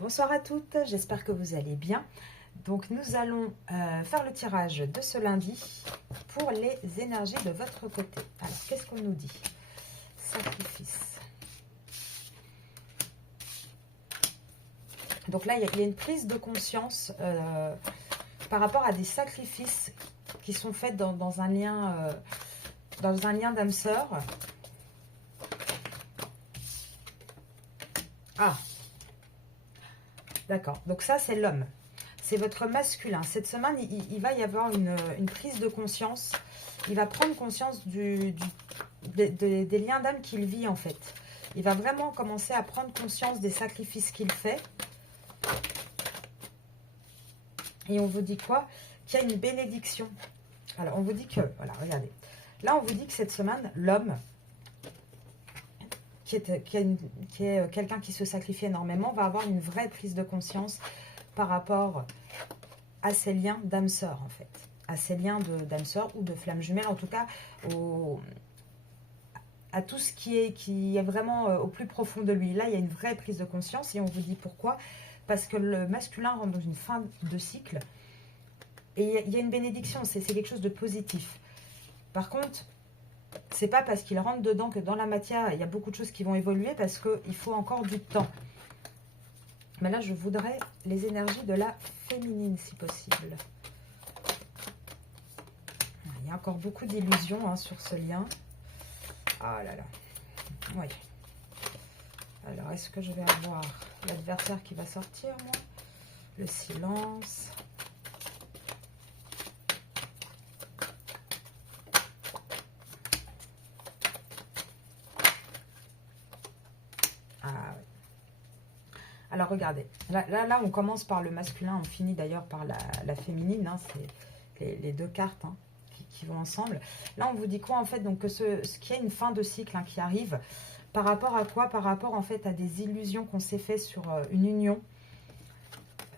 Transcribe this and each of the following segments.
Bonsoir à toutes, j'espère que vous allez bien. Donc nous allons faire le tirage de ce lundi pour les énergies de votre côté. Alors qu'est-ce qu'on nous dit? Sacrifice. Donc là il y a une prise de conscience par rapport à des sacrifices qui sont faits dans un lien d'âme sœur. Ah, d'accord, donc ça c'est l'homme, c'est votre masculin. Cette semaine, il va y avoir une prise de conscience. Il va prendre conscience des liens d'âme qu'il vit en fait. Il va vraiment commencer à prendre conscience des sacrifices qu'il fait. Et on vous dit quoi? Qu'il y a une bénédiction. Alors on vous dit que, voilà, regardez. Là on vous dit que cette semaine, l'homme, qui est quelqu'un qui se sacrifie énormément, va avoir une vraie prise de conscience par rapport à ces liens d'âme sœur en fait, à ces liens d'âme sœur ou de flamme jumelle, en tout cas à tout ce qui est vraiment au plus profond de lui. Là il y a une vraie prise de conscience et on vous dit pourquoi, parce que le masculin rentre dans une fin de cycle et il y a une bénédiction, c'est quelque chose de positif. Par contre, c'est pas parce qu'il rentre dedans que dans la matière, il y a beaucoup de choses qui vont évoluer, parce qu'il faut encore du temps. Mais là, je voudrais les énergies de la féminine, si possible. Il y a encore beaucoup d'illusions sur ce lien. Ah là là. Oui. Alors, est-ce que je vais avoir l'adversaire qui va sortir, moi? Le silence. Alors regardez, là on commence par le masculin, on finit d'ailleurs par la féminine, hein, c'est les deux cartes qui vont ensemble. Là on vous dit quoi en fait? Donc que ce qui est une fin de cycle qui arrive, par rapport à quoi? Par rapport en fait à des illusions qu'on s'est fait sur une union.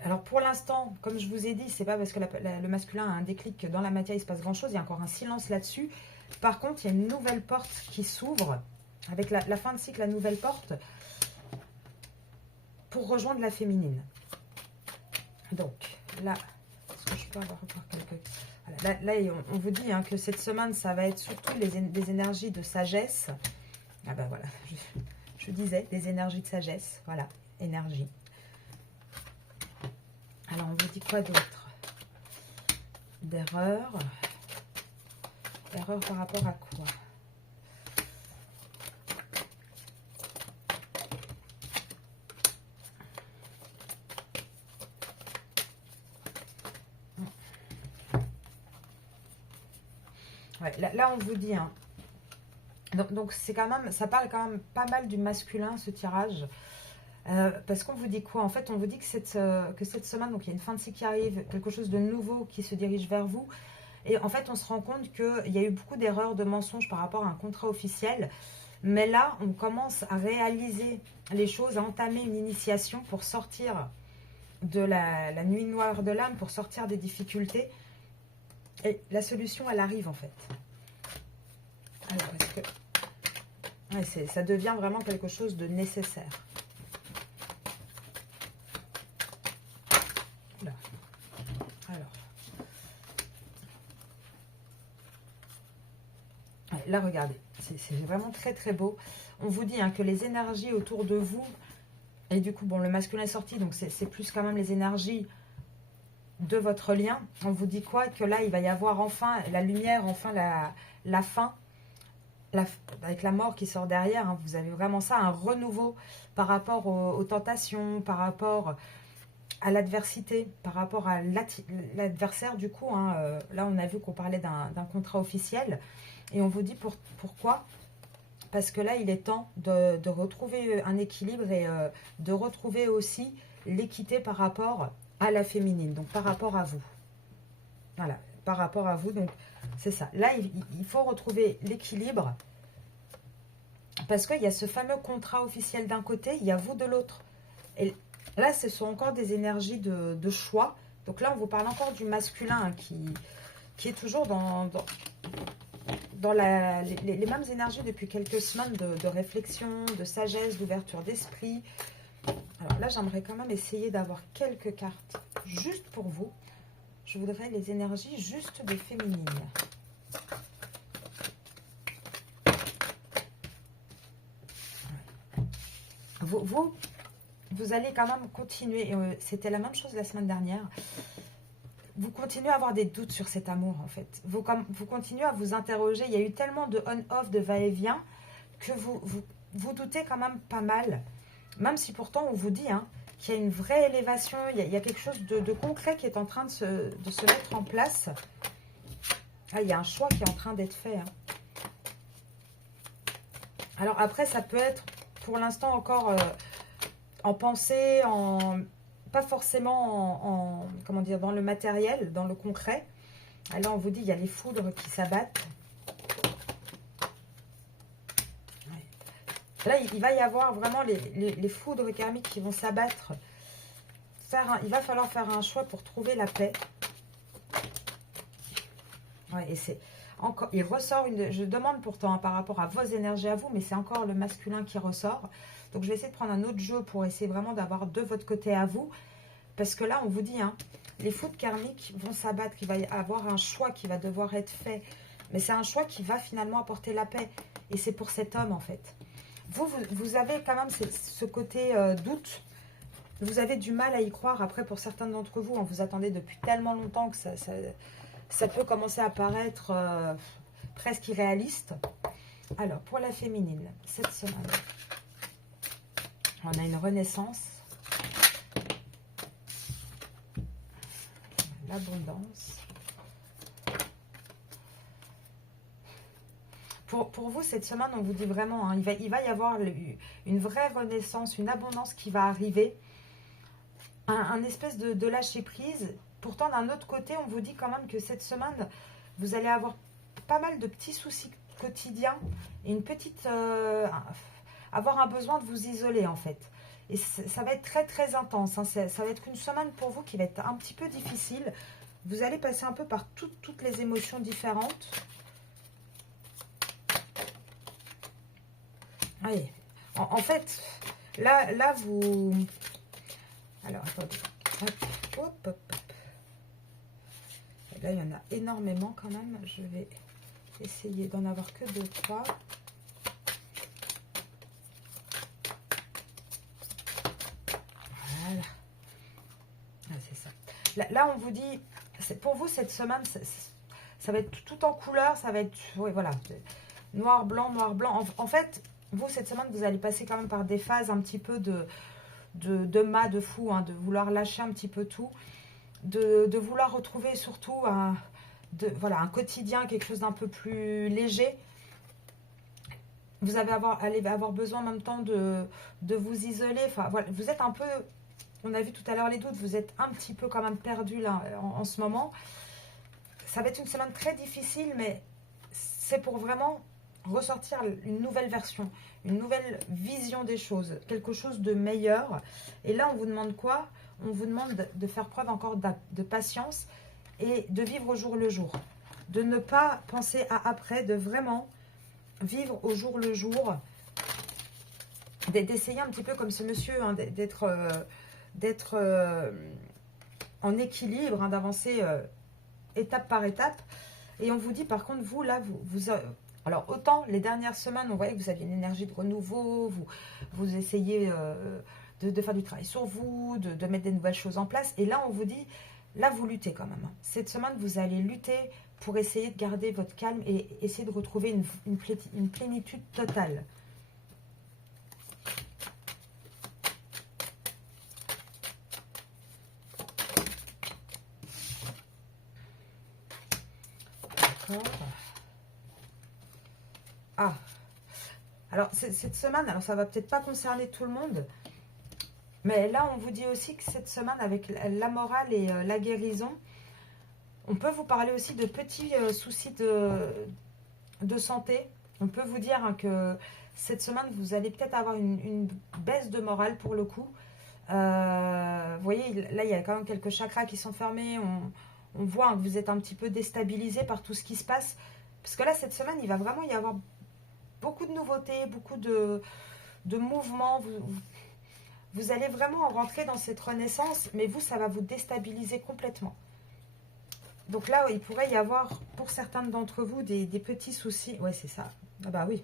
Alors pour l'instant, comme je vous ai dit, c'est pas parce que le masculin a un déclic que dans la matière il se passe grand chose, il y a encore un silence là-dessus. Par contre il y a une nouvelle porte qui s'ouvre, avec la fin de cycle, la nouvelle porte, pour rejoindre la féminine. Donc, là, est-ce que je peux avoir encore quelques... Voilà, là on vous dit que cette semaine, ça va être surtout des énergies de sagesse. Ah ben voilà, je disais, des énergies de sagesse. Voilà, énergie. Alors, on vous dit quoi d'autre? D'erreur. Erreur par rapport à quoi? Ouais, là, on vous dit, donc c'est quand même, ça parle quand même pas mal du masculin, ce tirage, parce qu'on vous dit quoi? En fait, on vous dit que cette semaine, donc il y a une fin de cycle qui arrive, quelque chose de nouveau qui se dirige vers vous, et en fait, on se rend compte qu'il y a eu beaucoup d'erreurs, de mensonges par rapport à un contrat officiel, mais là, on commence à réaliser les choses, à entamer une initiation pour sortir de la nuit noire de l'âme, pour sortir des difficultés. Et la solution, elle arrive en fait. Alors, est-ce que... Ouais, ça devient vraiment quelque chose de nécessaire. Là. Alors. Ouais, là, regardez. C'est vraiment très très beau. On vous dit que les énergies autour de vous, et du coup, bon, le masculin est sorti, donc c'est plus quand même les énergies de votre lien. On vous dit quoi? Que là il va y avoir enfin la lumière, enfin la fin, avec la mort qui sort derrière, vous avez vraiment ça, un renouveau par rapport aux tentations, par rapport à l'adversité, par rapport à l'adversaire du coup, là on a vu qu'on parlait d'un contrat officiel, et on vous dit pourquoi? Parce que là il est temps de retrouver un équilibre et de retrouver aussi l'équité par rapport à la féminine, donc par rapport à vous. Voilà, par rapport à vous, donc c'est ça. Là, il faut retrouver l'équilibre, parce qu'il y a ce fameux contrat officiel d'un côté, il y a vous de l'autre. Et là, ce sont encore des énergies de choix. Donc là, on vous parle encore du masculin qui est toujours dans les mêmes énergies depuis quelques semaines de réflexion, de sagesse, d'ouverture d'esprit. Alors là, j'aimerais quand même essayer d'avoir quelques cartes juste pour vous. Je voudrais les énergies juste de féminine. Vous allez quand même continuer. C'était la même chose la semaine dernière. Vous continuez à avoir des doutes sur cet amour, en fait. Vous continuez à vous interroger. Il y a eu tellement de on-off, de va-et-vient, que vous doutez quand même pas mal. Même si pourtant, on vous dit qu'il y a une vraie élévation, il y a quelque chose de concret qui est en train de se mettre en place. Ah, il y a un choix qui est en train d'être fait. Alors après, ça peut être pour l'instant encore en pensée, pas forcément comment dire, dans le matériel, dans le concret. Alors on vous dit, il y a les foudres qui s'abattent. Là, il va y avoir vraiment les foudres karmiques qui vont s'abattre. Il va falloir faire un choix pour trouver la paix. Ouais, et c'est encore, il ressort je demande pourtant par rapport à vos énergies à vous, mais c'est encore le masculin qui ressort. Donc je vais essayer de prendre un autre jeu pour essayer vraiment d'avoir de votre côté à vous. Parce que là, on vous dit, les foudres karmiques vont s'abattre. Il va y avoir un choix qui va devoir être fait. Mais c'est un choix qui va finalement apporter la paix. Et c'est pour cet homme, en fait. Vous avez quand même ce côté doute. Vous avez du mal à y croire. Après, pour certains d'entre vous, vous attendez depuis tellement longtemps que ça peut commencer à paraître presque irréaliste. Alors, pour la féminine, cette semaine, on a une renaissance. L'abondance. Pour vous, cette semaine, on vous dit vraiment, il va y avoir une vraie renaissance, une abondance qui va arriver. Un espèce de lâcher prise. Pourtant, d'un autre côté, on vous dit quand même que cette semaine, vous allez avoir pas mal de petits soucis quotidiens et une petite... avoir un besoin de vous isoler, en fait. Et ça va être très, très intense. Ça va être une semaine pour vous qui va être un petit peu difficile. Vous allez passer un peu par toutes les émotions différentes. Oui. En fait, là, vous... Alors, attendez. Hop, hop, hop. Là, il y en a énormément quand même. Je vais essayer d'en avoir que 2, 3. Voilà. Ah, c'est ça. Là, on vous dit, pour vous, cette semaine, ça va être tout en couleur. Ça va être, oui, voilà, noir, blanc, noir, blanc. En fait, vous, cette semaine, vous allez passer quand même par des phases un petit peu de fou, de vouloir lâcher un petit peu tout, de vouloir retrouver surtout un quotidien, quelque chose d'un peu plus léger. Vous allez avoir besoin en même temps de vous isoler. Enfin, voilà, vous êtes un peu, on a vu tout à l'heure les doutes, vous êtes un petit peu quand même perdu là en ce moment. Ça va être une semaine très difficile, mais c'est pour vraiment ressortir une nouvelle version, une nouvelle vision des choses, quelque chose de meilleur. Et là, on vous demande quoi? On vous demande de faire preuve encore de patience et de vivre au jour le jour. De ne pas penser à après, de vraiment vivre au jour le jour. D'essayer un petit peu comme ce monsieur, d'être en équilibre, d'avancer étape par étape. Et on vous dit par contre, vous là, alors, autant les dernières semaines, on voyait que vous aviez une énergie de renouveau, vous essayez de faire du travail sur vous, de mettre des nouvelles choses en place. Et là, on vous dit, là, vous luttez quand même. Cette semaine, vous allez lutter pour essayer de garder votre calme et essayer de retrouver une plénitude totale. D'accord. Ah, alors cette semaine, alors ça va peut-être pas concerner tout le monde, mais là on vous dit aussi que cette semaine avec la morale et la guérison, on peut vous parler aussi de petits soucis de santé. On peut vous dire que cette semaine vous allez peut-être avoir une baisse de morale pour le coup. Vous voyez, là il y a quand même quelques chakras qui sont fermés, on voit que vous êtes un petit peu déstabilisé par tout ce qui se passe, parce que là cette semaine il va vraiment y avoir beaucoup de nouveautés, beaucoup de mouvements. vous allez vraiment rentrer dans cette renaissance, mais vous, ça va vous déstabiliser complètement. Donc là, il pourrait y avoir, pour certains d'entre vous, des petits soucis. Ouais, c'est ça. Ah bah oui.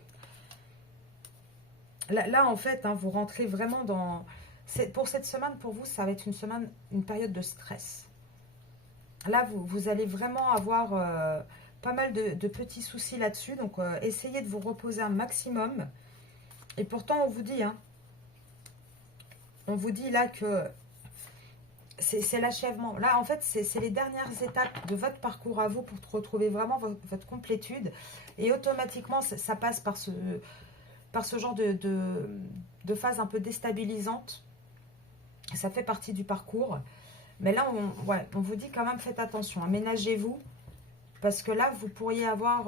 Là en fait, hein, vous rentrez vraiment dans... Pour cette semaine, pour vous, ça va être une semaine, une période de stress. Là, vous allez vraiment avoir pas mal de petits soucis là-dessus. Donc, essayez de vous reposer un maximum. Et pourtant, on vous dit là que c'est l'achèvement. Là, en fait, c'est les dernières étapes de votre parcours à vous pour retrouver vraiment votre complétude. Et automatiquement, ça passe par ce genre de phase un peu déstabilisante. Ça fait partie du parcours. Mais là, on vous dit quand même, faites attention. Aménagez-vous. Parce que là, vous pourriez avoir...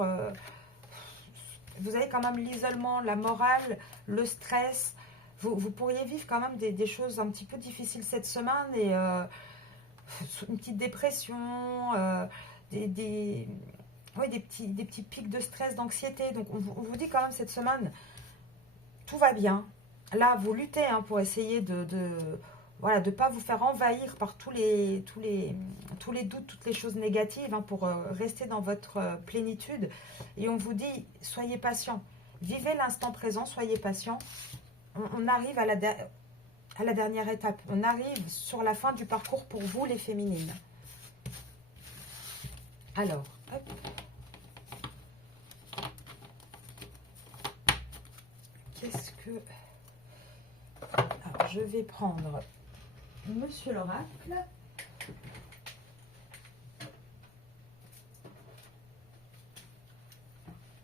vous avez quand même l'isolement, la morale, le stress. Vous pourriez vivre quand même des choses un petit peu difficiles cette semaine. Et une petite dépression, ouais, des petits pics de stress, d'anxiété. Donc, on vous dit quand même cette semaine, tout va bien. Là, vous luttez hein, pour essayer voilà, de ne pas vous faire envahir par tous les doutes, toutes les choses négatives, hein, pour rester dans votre plénitude. Et on vous dit, soyez patient. Vivez l'instant présent, soyez patient. On arrive à la dernière étape. On arrive sur la fin du parcours pour vous, les féminines. Alors, hop. Qu'est-ce que... Alors, je vais prendre Monsieur l'Oracle.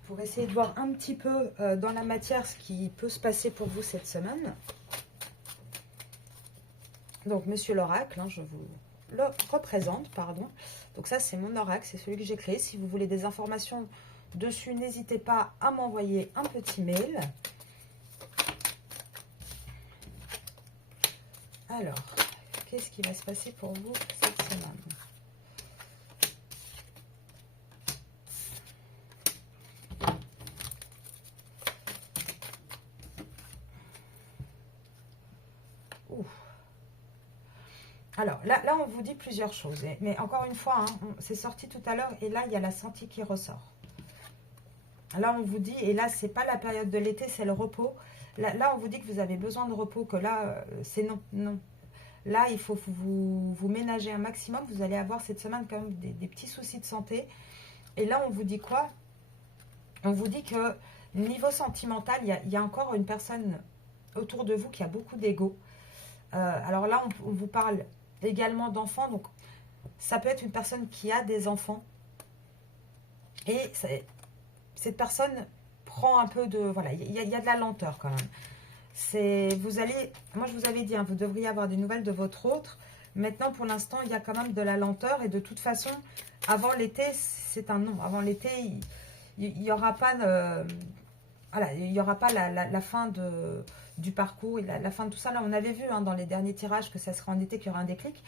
Pour essayer de voir un petit peu dans la matière ce qui peut se passer pour vous cette semaine. Donc, Monsieur l'Oracle, hein, je vous le représente, pardon. Donc ça, c'est mon oracle, c'est celui que j'ai créé. Si vous voulez des informations dessus, n'hésitez pas à m'envoyer un petit mail. Alors, qu'est-ce qui va se passer pour vous cette semaine? Alors, là, on vous dit plusieurs choses. Mais encore une fois, hein, c'est sorti tout à l'heure. Et là, il y a la santé qui ressort. Là, on vous dit, et là, c'est pas la période de l'été, c'est le repos. Là, on vous dit que vous avez besoin de repos, que là, c'est non, non. Là, il faut vous ménager un maximum. Vous allez avoir cette semaine quand même des petits soucis de santé. Et là, on vous dit quoi? On vous dit que niveau sentimental, il y a encore une personne autour de vous qui a beaucoup d'ego. Alors là, on vous parle également d'enfants. Donc, ça peut être une personne qui a des enfants. Et cette personne prend un peu de... Voilà, il y a de la lenteur quand même. Vous allez... Moi, je vous avais dit, hein, vous devriez avoir des nouvelles de votre autre. Maintenant, pour l'instant, il y a quand même de la lenteur. Et de toute façon, avant l'été, c'est un non. Avant l'été, il n'y aura pas... voilà, il n'y aura pas la fin du parcours et la fin de tout ça. Là, on avait vu hein, dans les derniers tirages que ça sera en été qu'il y aura un déclic.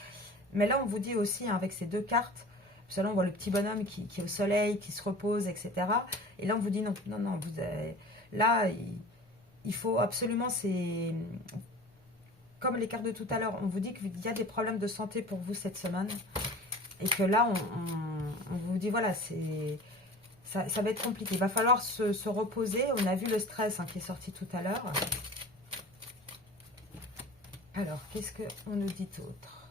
Mais là, on vous dit aussi, hein, avec ces deux cartes, parce que là, on voit le petit bonhomme qui est au soleil, qui se repose, etc. Et là, on vous dit non, non, non. Là, il faut absolument, c'est... Comme les cartes de tout à l'heure, on vous dit qu'il y a des problèmes de santé pour vous cette semaine. Et que là, on vous dit, voilà, ça va être compliqué. Il va falloir se reposer. On a vu le stress hein, qui est sorti tout à l'heure. Alors, qu'est-ce qu'on nous dit d'autre?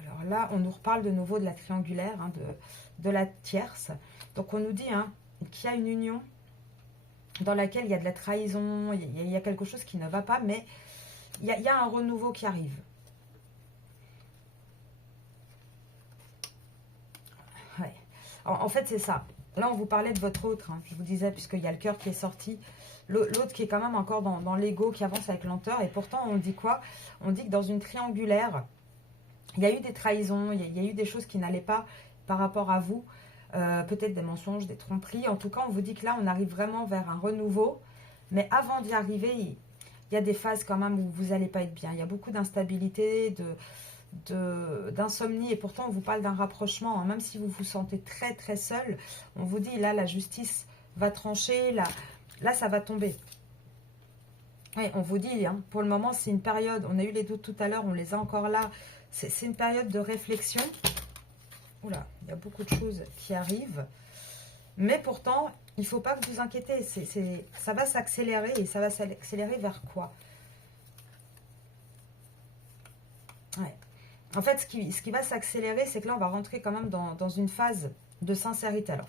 Alors là, on nous reparle de nouveau de la triangulaire, hein, de la tierce. Donc, on nous dit hein, qu'il y a une union dans laquelle il y a de la trahison, il y a quelque chose qui ne va pas, mais il y a un renouveau qui arrive. Ouais. En fait, c'est ça. Là, on vous parlait de votre autre, hein, je vous disais, puisqu'il y a le cœur qui est sorti. L'autre qui est quand même encore dans l'ego, qui avance avec lenteur. Et pourtant, on dit quoi? On dit que dans une triangulaire, il y a eu des trahisons, il y a eu des choses qui n'allaient pas par rapport à vous. Peut-être des mensonges, des tromperies. En tout cas, on vous dit que là, on arrive vraiment vers un renouveau. Mais avant d'y arriver, il y a des phases quand même où vous n'allez pas être bien. Il y a beaucoup d'instabilité, d'insomnie. Et pourtant, on vous parle d'un rapprochement. Hein. Même si vous vous sentez très, très seul, on vous dit, là, la justice va trancher. Là, ça va tomber. Ouais, on vous dit, hein, pour le moment, c'est une période, on a eu les doutes tout à l'heure, on les a encore là. C'est une période de réflexion. Oula, il y a beaucoup de choses qui arrivent. Mais pourtant, il ne faut pas vous inquiéter. Ça va s'accélérer. Et ça va s'accélérer vers quoi? Ouais. En fait, ce qui va s'accélérer, c'est que là, on va rentrer quand même dans une phase de sincérité. Alors,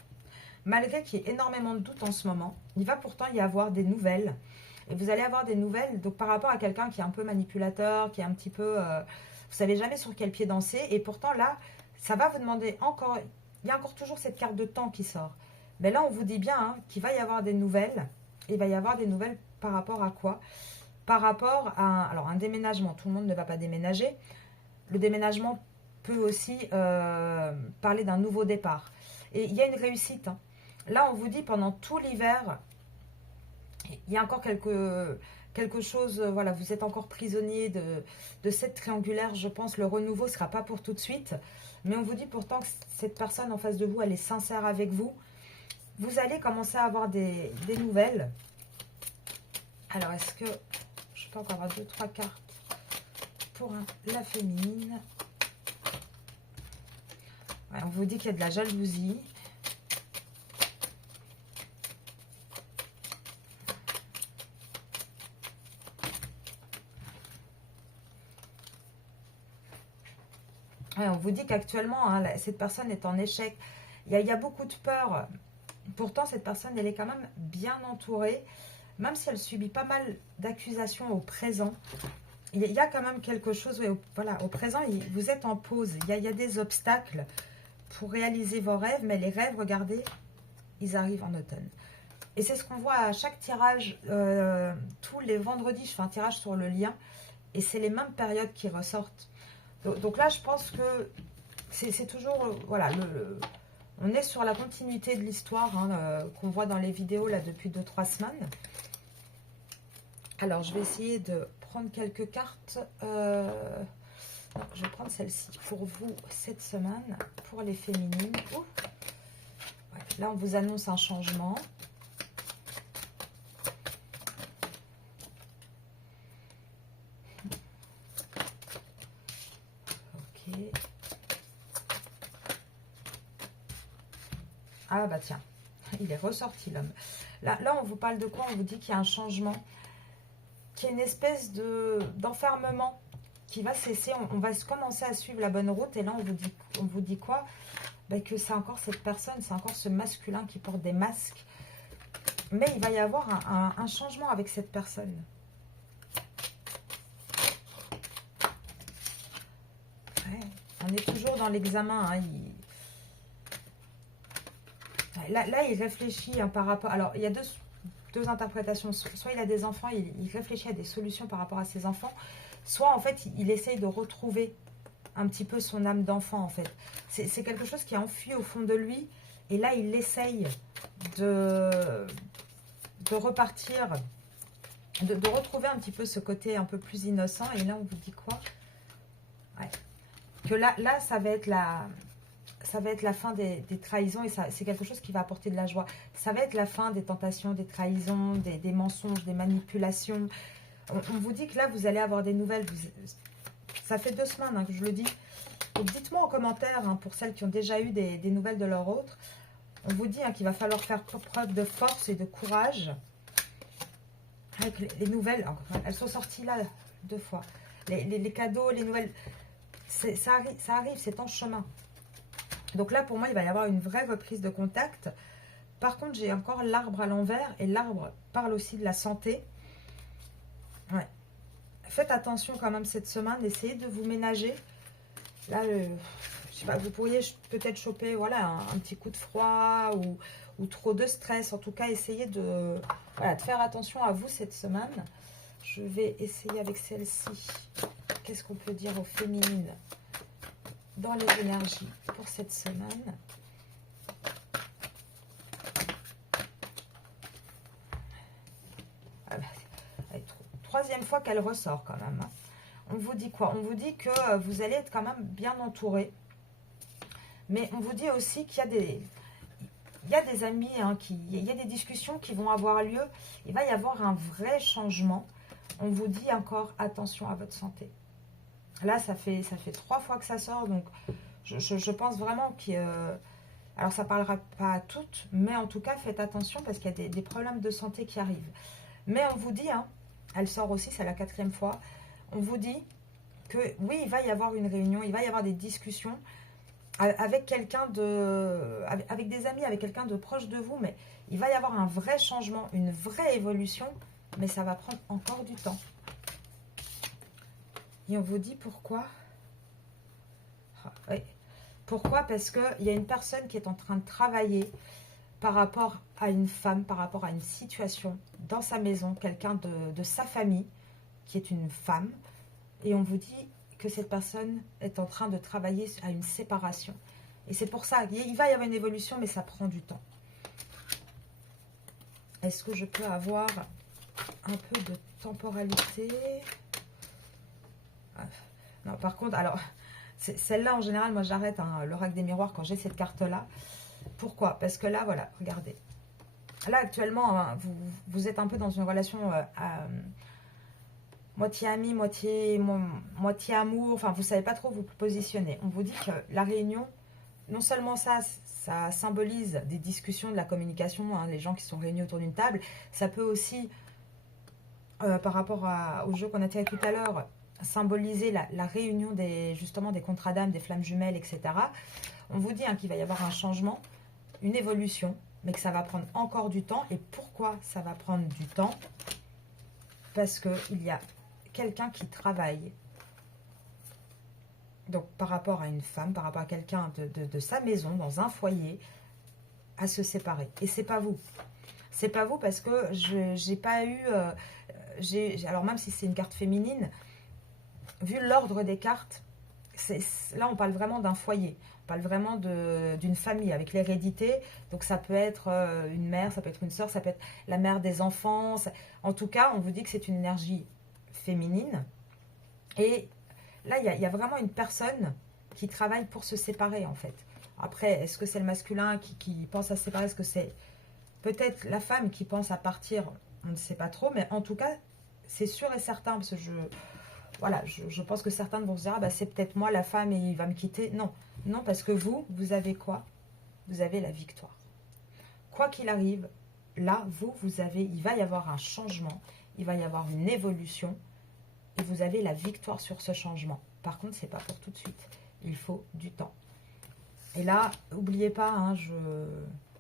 malgré qu'il y ait énormément de doutes en ce moment, il va pourtant y avoir des nouvelles. Et vous allez avoir des nouvelles donc, par rapport à quelqu'un qui est un peu manipulateur, qui est un petit peu... vous ne savez jamais sur quel pied danser. Et pourtant, là, ça va vous demander encore... Il y a encore toujours cette carte de temps qui sort. Mais là, on vous dit bien hein, qu'il va y avoir des nouvelles. Il va y avoir des nouvelles par rapport à quoi? Par rapport à alors, un déménagement. Tout le monde ne va pas déménager. Le déménagement peut aussi parler d'un nouveau départ. Et il y a une réussite. Hein. Là, on vous dit pendant tout l'hiver, il y a encore quelque chose, voilà, vous êtes encore prisonnier de cette triangulaire, je pense. Le renouveau ne sera pas pour tout de suite. Mais on vous dit pourtant que cette personne en face de vous, elle est sincère avec vous. Vous allez commencer à avoir des nouvelles. Alors, est-ce que je peux encore avoir 2-3 cartes pour la féminine? Ouais, on vous dit qu'il y a de la jalousie. Ouais, on vous dit qu'actuellement, hein, cette personne est en échec. Il y a beaucoup de peur. Pourtant, cette personne, elle est quand même bien entourée. Même si elle subit pas mal d'accusations au présent, il y a quand même quelque chose. Oui, voilà, au présent, vous êtes en pause. Il y a des obstacles pour réaliser vos rêves. Mais les rêves, regardez, ils arrivent en automne. Et c'est ce qu'on voit à chaque tirage. Tous les vendredis, je fais un tirage sur le lien. Et c'est les mêmes périodes qui ressortent. Donc là, je pense que c'est toujours... voilà, on est sur la continuité de l'histoire hein, qu'on voit dans les vidéos là depuis 2-3 semaines. Alors, je vais essayer de prendre quelques cartes. Je vais prendre celle-ci pour vous cette semaine, pour les féminines. Ouais, là, on vous annonce un changement. Ok. Ah bah tiens, il est ressorti l'homme. Là, on vous parle de quoi? On vous dit qu'il y a un changement, qu'il y a une espèce d'enfermement qui va cesser. On va commencer à suivre la bonne route. Et là, on vous dit quoi? Ben, que c'est encore cette personne, c'est encore ce masculin qui porte des masques. Mais il va y avoir un changement avec cette personne. Ouais, on est toujours dans l'examen. Hein, Là, il réfléchit hein, par rapport... Alors, il y a deux interprétations. Soit il a des enfants, il réfléchit à des solutions par rapport à ses enfants. Soit, en fait, il essaye de retrouver un petit peu son âme d'enfant, en fait. C'est quelque chose qui est enfui au fond de lui. Et là, il essaye de repartir, de retrouver un petit peu ce côté un peu plus innocent. Et là, on vous dit quoi? Ouais. Que là, ça va être la fin des trahisons et c'est quelque chose qui va apporter de la joie. Ça va être la fin des tentations, des trahisons, des mensonges, des manipulations. On vous dit que là, vous allez avoir des nouvelles. Ça fait 2 semaines hein, que je le dis. Donc, dites-moi en commentaire, hein, pour celles qui ont déjà eu des nouvelles de leur autre. On vous dit hein, qu'il va falloir faire preuve de force et de courage. Avec les nouvelles, alors, elles sont sorties là 2 fois. Les cadeaux, les nouvelles, ça arrive, c'est en chemin. Donc là, pour moi, il va y avoir une vraie reprise de contact. Par contre, j'ai encore l'arbre à l'envers. Et l'arbre parle aussi de la santé. Ouais. Faites attention quand même cette semaine. Essayez de vous ménager. Là, je sais pas, vous pourriez peut-être choper voilà, un petit coup de froid ou trop de stress. En tout cas, essayez de faire attention à vous cette semaine. Je vais essayer avec celle-ci. Qu'est-ce qu'on peut dire aux féminines dans les énergies pour cette semaine? Troisième fois qu'elle ressort quand même. Hein. On vous dit quoi? On vous dit que vous allez être quand même bien entouré. Mais on vous dit aussi qu'il y a il y a des amis, hein, il y a des discussions qui vont avoir lieu. Il va y avoir un vrai changement. On vous dit encore attention à votre santé. Là, ça fait 3 fois que ça sort, donc je pense vraiment que... alors, ça ne parlera pas à toutes, mais en tout cas, faites attention parce qu'il y a des problèmes de santé qui arrivent. Mais on vous dit, hein, elle sort aussi, c'est la 4e fois, on vous dit que oui, il va y avoir une réunion, il va y avoir des discussions avec quelqu'un avec des amis, avec quelqu'un de proche de vous, mais il va y avoir un vrai changement, une vraie évolution, mais ça va prendre encore du temps. Et on vous dit pourquoi. Oui. Pourquoi? Parce qu'il y a une personne qui est en train de travailler par rapport à une femme, par rapport à une situation dans sa maison, quelqu'un de sa famille, qui est une femme, et on vous dit que cette personne est en train de travailler à une séparation. Et c'est pour ça, il va y avoir une évolution, mais ça prend du temps. Est-ce que je peux avoir un peu de temporalité? Non, par contre, alors, celle-là, en général, moi, j'arrête hein, l'oracle des miroirs quand j'ai cette carte-là. Pourquoi? Parce que là, voilà, regardez. Là, actuellement, hein, vous êtes un peu dans une relation moitié ami, moitié amour. Enfin, vous ne savez pas trop vous positionner. On vous dit que la réunion, non seulement ça symbolise des discussions, de la communication, hein, les gens qui sont réunis autour d'une table. Ça peut aussi, par rapport au jeu qu'on a tiré tout à l'heure, symboliser la réunion justement des contrats d'âme, des flammes jumelles, etc. On vous dit hein, qu'il va y avoir un changement, une évolution, mais que ça va prendre encore du temps. Et pourquoi ça va prendre du temps? Parce qu'il y a quelqu'un qui travaille, donc par rapport à une femme, par rapport à quelqu'un de sa maison, dans un foyer, à se séparer. Et c'est pas vous. C'est pas vous parce que j'ai pas eu... alors même si c'est une carte féminine, vu l'ordre des cartes, là on parle vraiment d'un foyer. On parle vraiment d'une famille avec l'hérédité. Donc ça peut être une mère, ça peut être une sœur, ça peut être la mère des enfants. En tout cas, on vous dit que c'est une énergie féminine. Et là, il y a vraiment une personne qui travaille pour se séparer en fait. Après, est-ce que c'est le masculin qui pense à se séparer? Est-ce que c'est peut-être la femme qui pense à partir? On ne sait pas trop. Mais en tout cas, c'est sûr et certain parce que voilà, je pense que certains vont se dire, ah bah, c'est peut-être moi la femme et il va me quitter. Non, non, parce que vous avez quoi? Vous avez la victoire. Quoi qu'il arrive, là, il va y avoir un changement, il va y avoir une évolution et vous avez la victoire sur ce changement. Par contre, c'est pas pour tout de suite. Il faut du temps. Et là, n'oubliez pas, hein,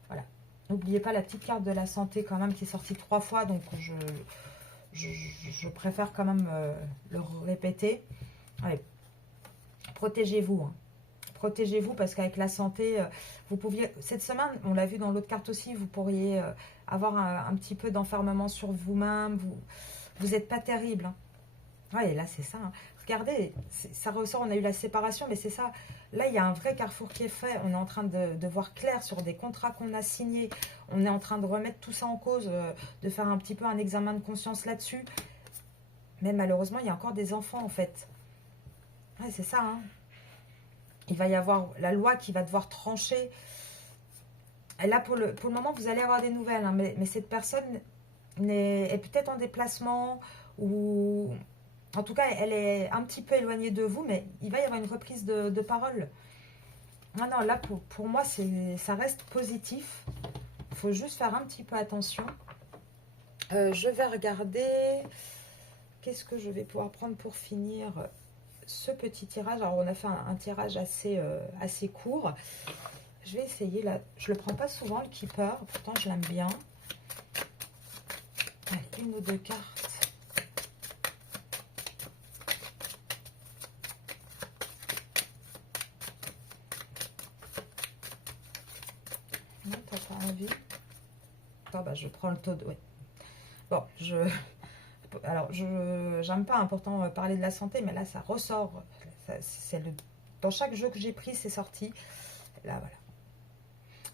voilà, n'oubliez pas la petite carte de la santé quand même qui est sortie 3 fois, donc je préfère quand même le répéter. Allez, protégez-vous. Hein. Protégez-vous parce qu'avec la santé, vous pouviez... Cette semaine, on l'a vu dans l'autre carte aussi, vous pourriez avoir un petit peu d'enfermement sur vous-même. Vous n'êtes pas terrible. Hein. Ouais, là, c'est ça. Hein. Regardez, ça ressort, on a eu la séparation, mais c'est ça. Là, il y a un vrai carrefour qui est fait. On est en train de voir clair sur des contrats qu'on a signés. On est en train de remettre tout ça en cause, de faire un petit peu un examen de conscience là-dessus. Mais malheureusement, il y a encore des enfants, en fait. Ouais, c'est ça. Hein. Il va y avoir la loi qui va devoir trancher. Et là, pour le moment, vous allez avoir des nouvelles. Hein, mais cette personne est peut-être en déplacement ou... En tout cas, elle est un petit peu éloignée de vous, mais il va y avoir une reprise de parole. Non, non, là, pour moi, ça reste positif. Il faut juste faire un petit peu attention. Je vais regarder... Qu'est-ce que je vais pouvoir prendre pour finir ce petit tirage? Alors, on a fait un tirage assez court. Je vais essayer, là. Je le prends pas souvent, le Keeper. Pourtant, je l'aime bien. Allez, 1 ou 2 cartes. Non, t'as pas envie? Attends, bah, je prends le taux de... Oui. Bon, alors, j'aime pas important parler de la santé, mais là, ça ressort. Dans chaque jeu que j'ai pris, c'est sorti. Là, voilà.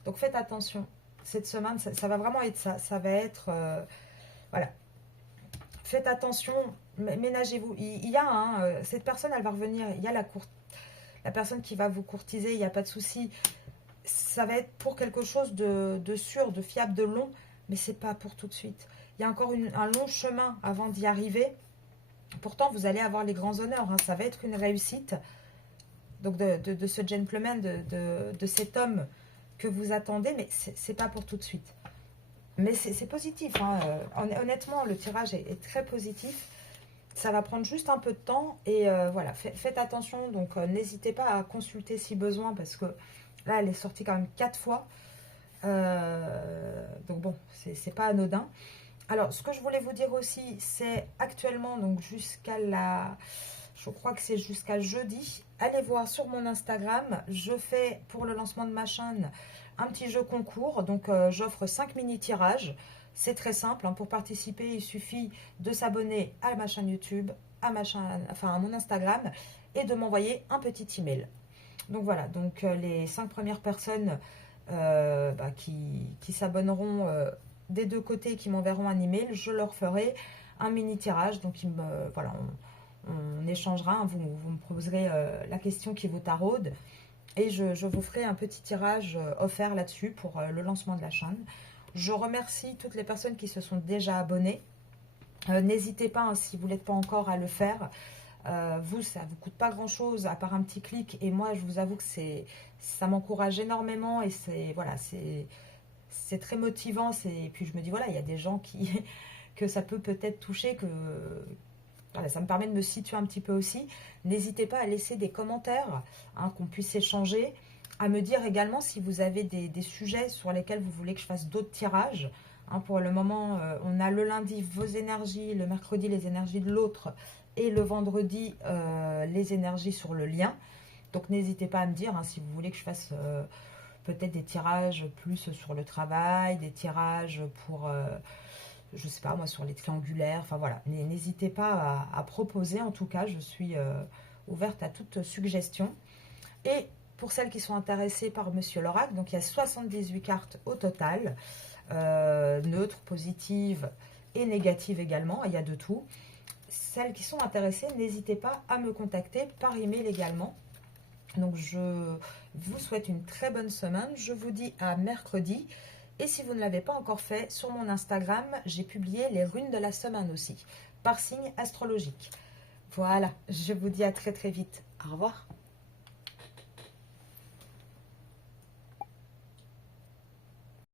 Donc, faites attention. Cette semaine, ça va vraiment être ça. Ça va être... voilà. Faites attention. Ménagez-vous. Il y a, cette personne, elle va revenir. Il y a la personne qui va vous courtiser. Il n'y a pas de souci. ça va être pour quelque chose de sûr, de fiable, de long, mais c'est pas pour tout de suite. Il y a encore un long chemin avant d'y arriver. Pourtant, vous allez avoir les grands honneurs, hein. Ça va être une réussite. Donc de ce gentleman, de cet homme que vous attendez, mais c'est pas pour tout de suite. Mais c'est positif, hein. Honnêtement, le tirage est très positif. Ça va prendre juste un peu de temps et voilà, faites attention. Donc n'hésitez pas à consulter si besoin parce que là, elle est sortie quand même 4 fois. Donc bon, c'est pas anodin. Alors, ce que je voulais vous dire aussi, c'est actuellement, donc jusqu'à la... Je crois que c'est jusqu'à jeudi. Allez voir sur mon Instagram. Je fais pour le lancement de ma chaîne un petit jeu concours. Donc, j'offre 5 mini-tirages. C'est très simple, hein. Pour participer, il suffit de s'abonner à ma chaîne YouTube, à mon Instagram et de m'envoyer un petit email. Donc voilà, donc les 5 premières personnes qui s'abonneront des deux côtés, qui m'enverront un email, je leur ferai un mini tirage. Donc voilà, on échangera, hein. Vous me proposerez la question qui vous taraude et je vous ferai un petit tirage offert là-dessus pour le lancement de la chaîne. Je remercie toutes les personnes qui se sont déjà abonnées. N'hésitez pas, hein, si vous n'êtes pas encore, à le faire. Ça ne vous coûte pas grand chose à part un petit clic, et moi je vous avoue que ça m'encourage énormément et c'est très motivant. Et puis je me dis voilà, il y a des gens que ça peut peut-être toucher, voilà, ça me permet de me situer un petit peu aussi. N'hésitez pas à laisser des commentaires, hein, qu'on puisse échanger, à me dire également si vous avez des sujets sur lesquels vous voulez que je fasse d'autres tirages, hein. Pour le moment, on a le lundi vos énergies, le mercredi les énergies de l'autre et le vendredi les énergies sur le lien. Donc n'hésitez pas à me dire, hein, si vous voulez que je fasse peut-être des tirages plus sur le travail, des tirages pour, je sais pas moi, sur les triangulaires. Enfin voilà, n'hésitez pas à proposer. En tout cas, je suis ouverte à toute suggestion. Et pour celles qui sont intéressées par Monsieur l'Oracle, donc il y a 78 cartes au total, neutres, positives et négatives également, il y a de tout. Celles qui sont intéressées, n'hésitez pas à me contacter par email également. Donc je vous souhaite une très bonne semaine, je vous dis à mercredi. Et si vous ne l'avez pas encore fait, sur mon Instagram, j'ai publié les runes de la semaine aussi, par signe astrologique. Voilà, je vous dis à très très vite. Au revoir.